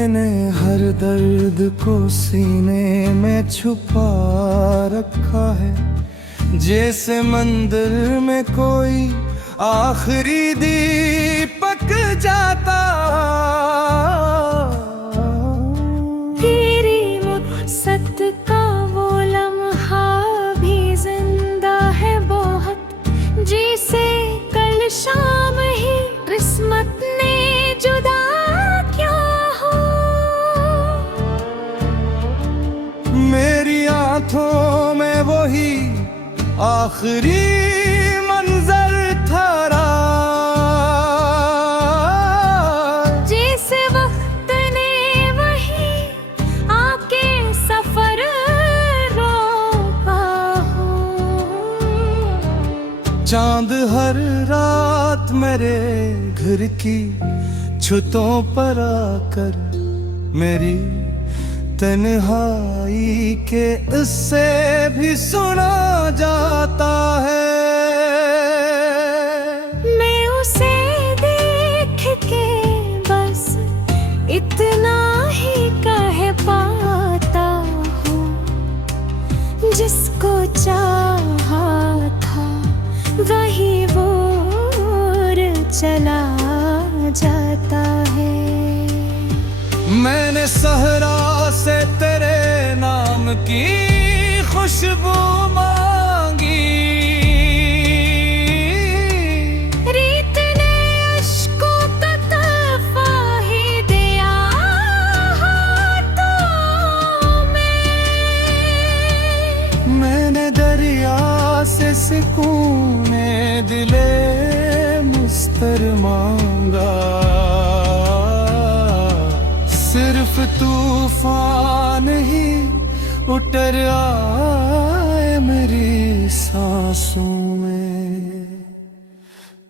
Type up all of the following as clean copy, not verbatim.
मैंने हर दर्द को सीने में छुपा रखा है, जैसे मंदिर में कोई आखिरी दीपक जाता। तेरी मुक़्सद का वो लम्हा भी जिंदा है बहुत, जिसे कल शाम ही किस्मत ने जुदा क्या हो। मेरी आंखों में वही आखिरी मंजर था, जिस वक्त ने वही आके सफर रोका हो। चांद हर रात मेरे घर की छतों पर आकर मेरी तन्हाई के उससे भी सुना जाता है। मैं उसे देख के बस इतना ही कह पाता हूँ, जिसको चाहा था वही वो चला जाता है। मैंने सहरा से तेरे नाम की खुशबू मांगी, रीत ने अश्कों का तोहफा ही दिया हाथों में। मैंने दरिया से सुकून दिले मुस्तर मांगा, सिर्फ तूफान ही उतर आए मेरी सांसों में।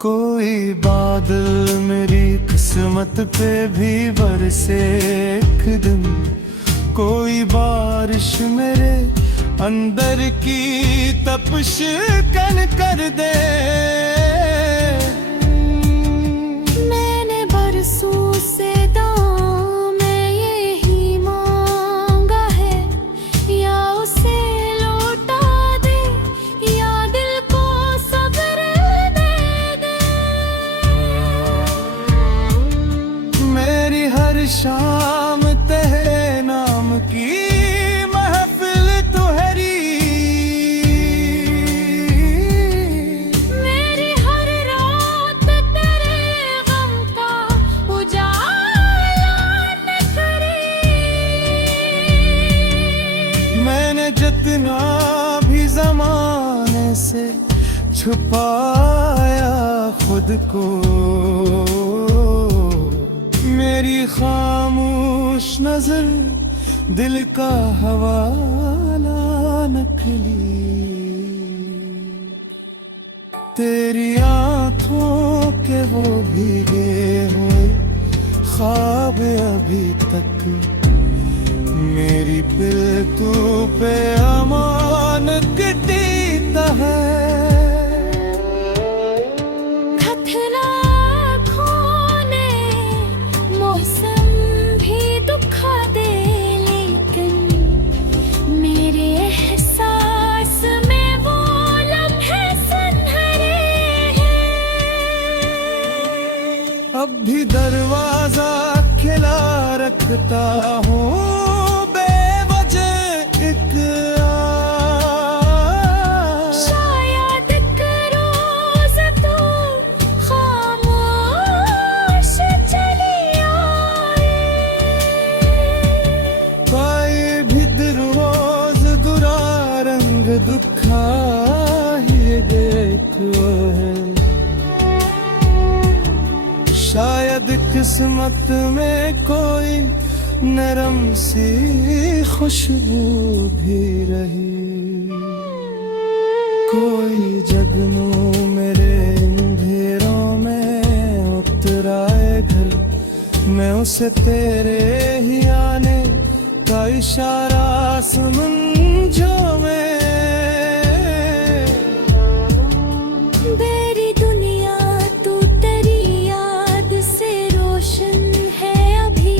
कोई बादल मेरी किस्मत पे भी बरसे एक दिन, कोई बारिश मेरे अंदर की तपिश कन कर दे। मैंने बरसों से दाम में यही मांगा है, या उसे लौटा दे या दिल को सब्र दे दे। मेरी हर शाम तेरे नाम की जितना भी ज़माने से छुपाया खुद को, मेरी खामोश नजर दिल का हवाला नकली। तेरी आंखों के वो भीगे हुए ख्वाब अभी तक मेरी पिलकू पे अमानत देता है। खतरा खोने मौसम भी दुखा दे, लेकिन मेरे एहसास में वो लम्हे सुनहरे हैं। अब भी दरवाजा खिला रखता हूँ दुखा ही देखो है। शायद किस्मत में कोई नरम सी खुशबू भी रही, कोई जगनू मेरे अंधेरों में उतराए घर, मैं उसे तेरे ही आने का इशारा समझो में। मेरी दुनिया तू तेरी याद से रोशन है अभी,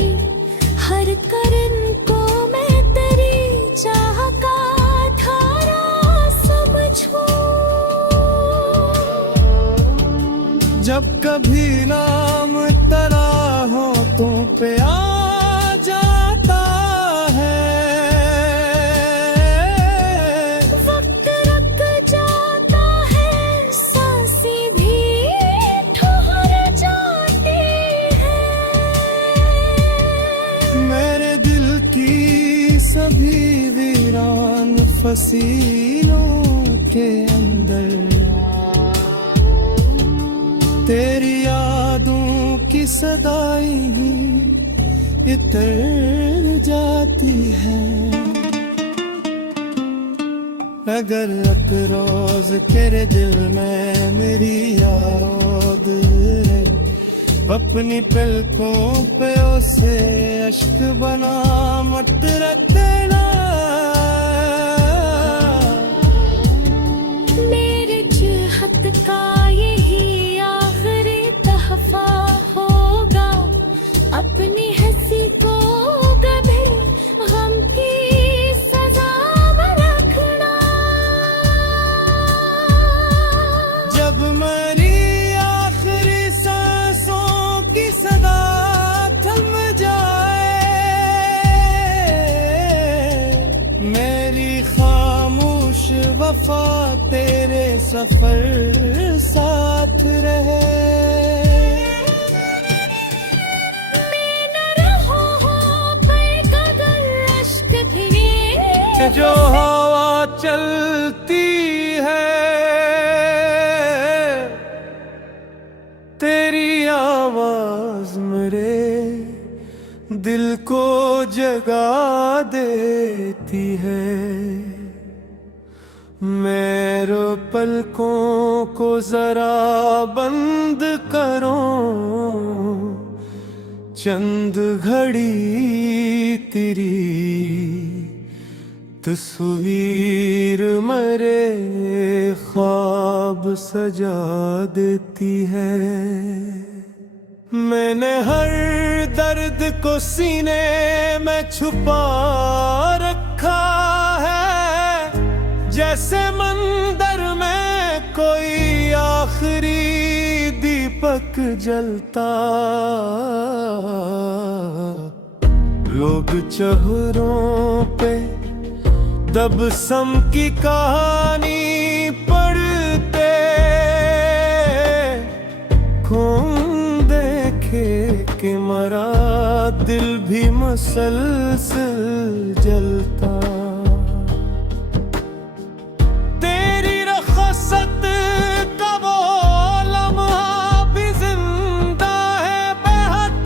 नाम तराहों तुम पे आ जाता है। वक्त रुक जाता है, सांसें भी ठहर जाती है। मेरे दिल की सभी वीरान फसीलों के अंदर तेरी यादों की सदाई ही इतर जाती है। अगर अकरोज तेरे दिल में मेरी याद है, अपनी पलकों पे उसे अश्क बना मत रख देना। मेरे चाहत का यही आखिरी तहफा होगा, अपनी हंसी को कभी गम की सजा में रखना। जब मेरी आखिरी सांसों की सदा थम जाए, मेरी खामोश वफा तेरे सफर साथ रहे। मैं न रहूं पर कदर अश्क गिरे, जो हवा चलती है तेरी आवाज मेरे दिल को जगा देती है। मेरे पलकों को जरा बंद करो, चंद घड़ी तेरी तस्वीर मेरे ख्वाब सजा देती है। मैंने हर दर्द को सीने में छुपा रखा है, जैसे मंदिर में कोई आखिरी दीपक जलता। लोग चेहरों पे दबसम की कहानी पढ़ते, खून देखे कि मरा दिल भी मसलसल जलता। तेरी रखसत का वो लम्हा भी जिंदा है बेहद,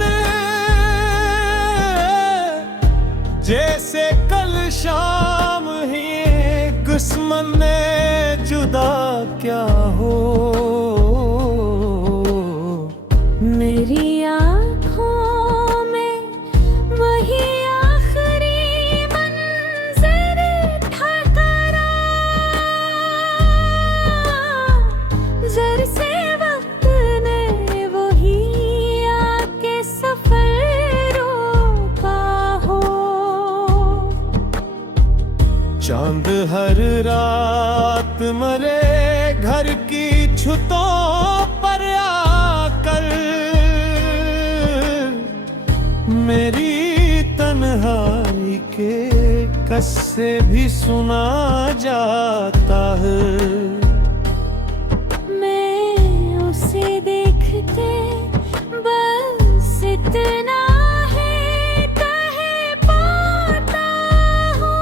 जैसे कल शाम ही दुश्मन ने जुदा क्या हो। मेरी आँखों में वही आखिरी मंजर ठहरा, जर से वक्त ने वही आके सफर रोका हो। चांद हर रात मरे घर की छतों पर आकर, मेरी तन्हाई के किस्से भी सुना जाता है। मैं उसे देखते बस इतना है कह पाता हूँ,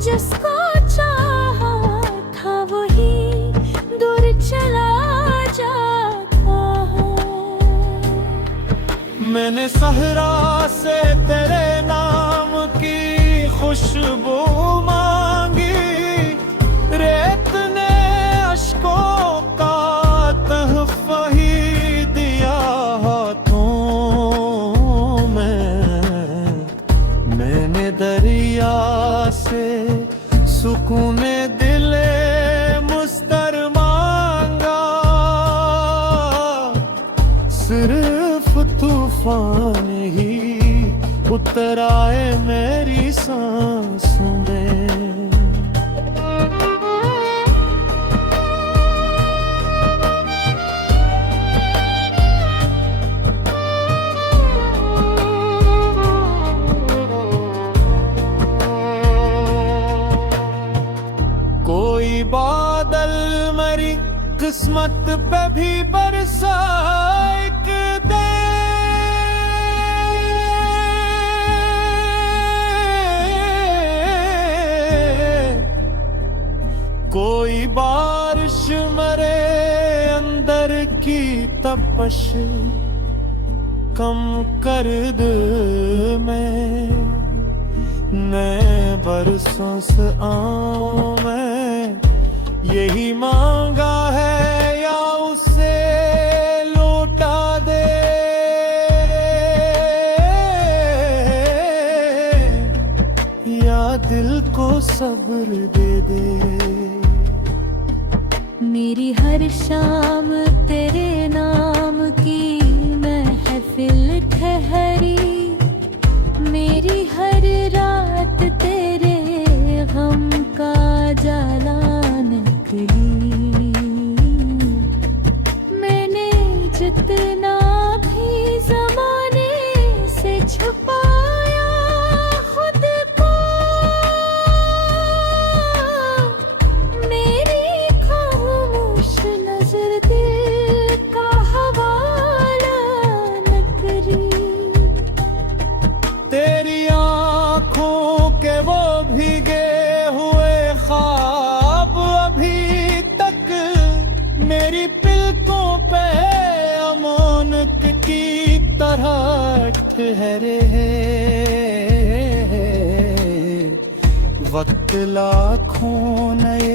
जिसको चाहा था वही दूर चला जाता है। मैंने सहरा से तेरे नाम की खुशबू मांगी, रेत ने अश्कों का तहफा ही दिया हाथों में। मैंने दरिया से सुकून दिले मुस्तर मांगा, सिर्फ तूफान ही उतराए मेरी सांसों में। किस्मत पे भी बरसा एक दे कोई बारिश मरे अंदर की तपश कम कर दे मैं बरसों से आऊं मैं यही मांगा है या उसे लौटा दे या दिल को सब्र दे दे मेरी हर शाम तेरे नाम की महफिल ठहरी मेरी हर रात तेरे गम का जाला निकली मैंने जितना भी ज़माने से छुपाया खुद को मेरी खामोश नजर दिल का हवाला न करी तेरी आँखों के वो भीगे हुए ख्वाब अभी तक मेरी पलकों पे अमानत की तरह ठहरे वक्त लाखों नए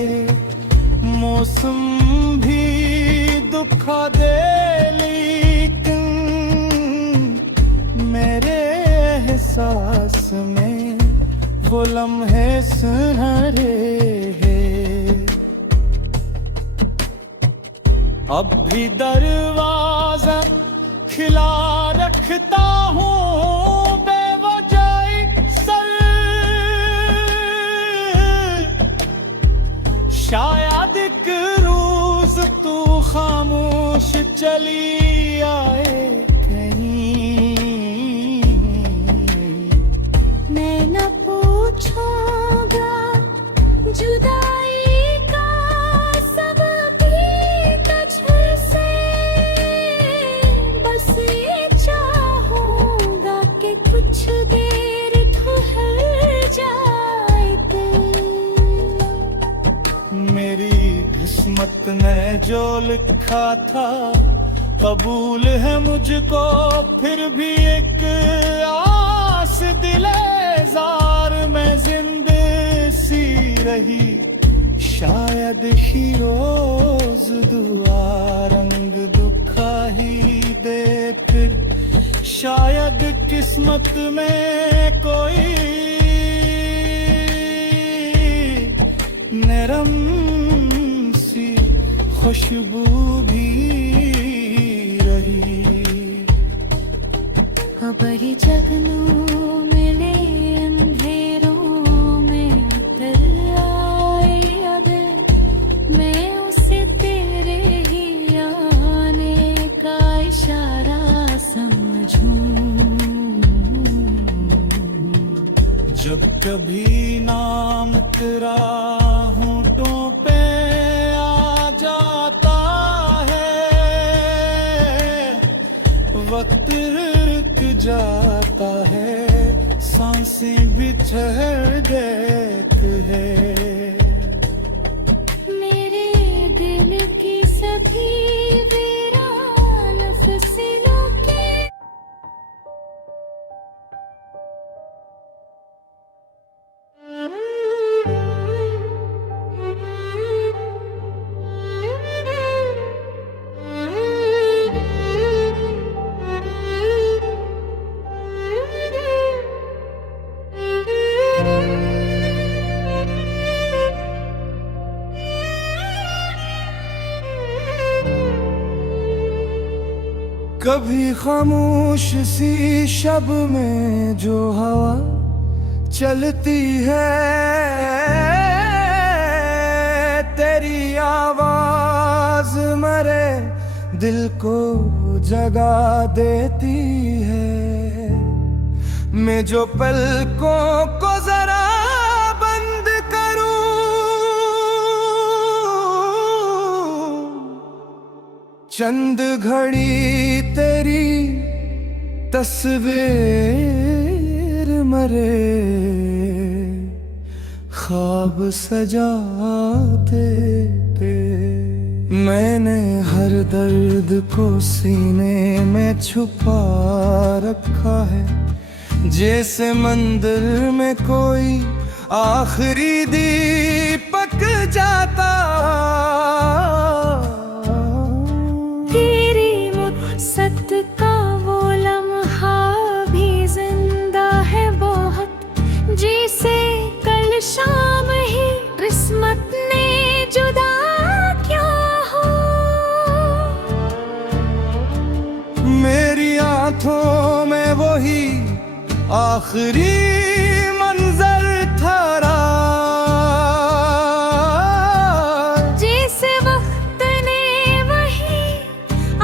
मौसम भी दुखा दे लेकिन मेरे एहसास में वो लम्हे सुनहरे हैं अब भी दरवाजा खिला रखता हूँ बेवजह सर शायद एक रोज तू खामोश चली आए कहीं मैं न पूछूंगा जुदाई का सबब भी तुझसे बस ये चाहूंगा कि कुछ देर ठहर जाए तू मेरी किस्मत ने जो लिखा था कबूल है मुझको फिर भी एक आस दिले जार में जिंदे सी रही शायद ही रोज दुआ रंग दुखा ही दे फिर शायद किस्मत में कोई नरम सी खुशबू भी रही खबर जगनू मिले अंधेरों में उतर आए अगर मैं उसे तेरे ही आने का इशारा समझूं जब कभी नाम तेरा होंठों पे आ जाता है वक्त रुक जाता है सांसें भी ठहर देती है मेरे दिल की सभी वीरान फसलों के कभी खामोश सी शब में जो हवा चलती है तेरी आवाज मरे दिल को जगा देती है मैं जो पलकों को जरा बंद करूं चंद घड़ी तेरी तस्वीर मरे, ख्वाब सजाते थे। मैंने हर दर्द को सीने में छुपा रखा है, जैसे मंदिर में कोई आखिरी दीपक जाता। तेरी मुक़्सद का वो लम्हा भी जिंदा है बहुत, जिसे कल शाम ही किस्मत ने जुदा क्या हो। मेरी आंखों में वही आखिरी मंजर ठहरा, जैसे वक्त ने वही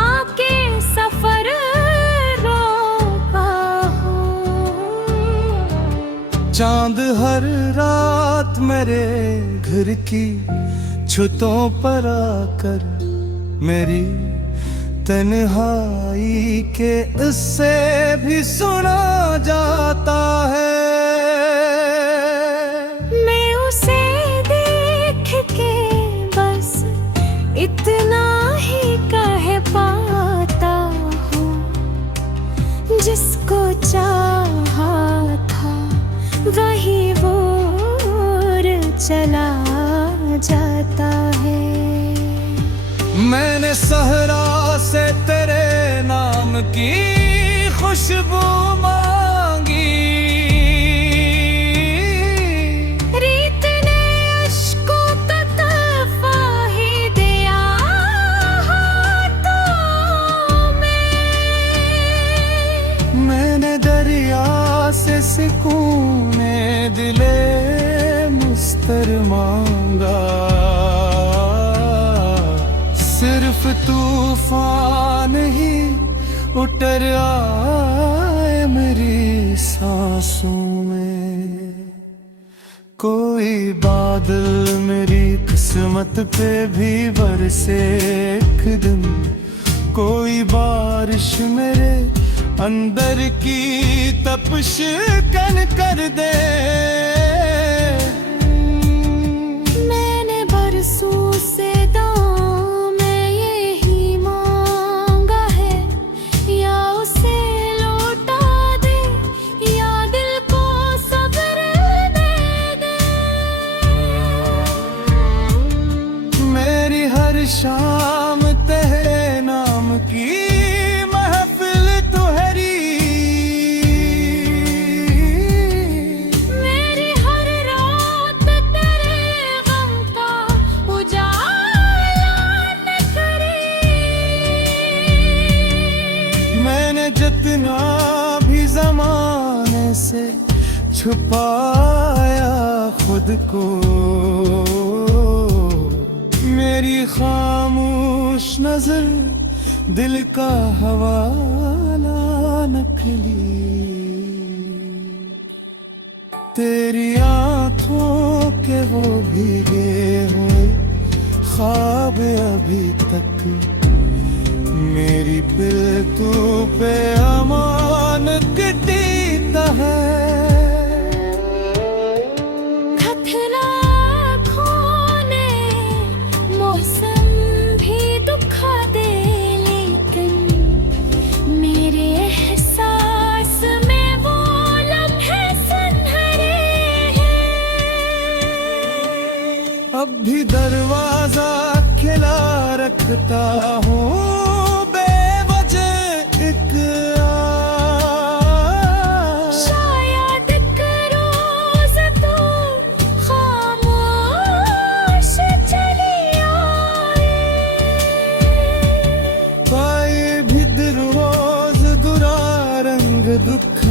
आके सफर रोका हो। चांद हर रात मेरे घर की छतों पर आकर मेरी तन्हाई के उससे भी सुना जाता है। मैं उसे देख के बस इतना ही कह पाता हूँ, जिसको चाहा था वही दूर चला जाता है। मैंने सहरा से तेरे नाम की खुशबू मांगी, रीत ने अश्कों का तोहफा ही दिया हाथों में। मैंने दरिया से सुकूने दिले मुस्तर मांगा, सिर्फ तूफान ही उतर आए मेरी सांसों में। कोई बादल मेरी किस्मत पे भी बरसे एक दिन, कोई बारिश मेरे अंदर की तपिश कन कर दे। मैंने बरसों से दाम में यही मांगा है, या उसे लौटा दे या दिल को सब्र दे दे। मेरी हर शाम तेरे नाम की महफिल तुहरी, मेरी हर रात तेरे गम का उजाला न करे। मैंने जितना भी जमाने से छुपाया खुद को, मेरी खामोश नजर दिल का हवाला नकली। तेरी आंखों के वो भीगे हुए ख्वाब अभी तक मेरी पिलतू पे अमानत देता है। खतरा खोने मौसम भी दुखा दे, लेकिन मेरे एहसास में वो लम्हे सुनहरे हैं। अब भी दरवाजा खुला रखता हूँ बेवजह एक शायद एक रोज तो खामोश चली आए। पाए भी रोज दुरा रंग दुख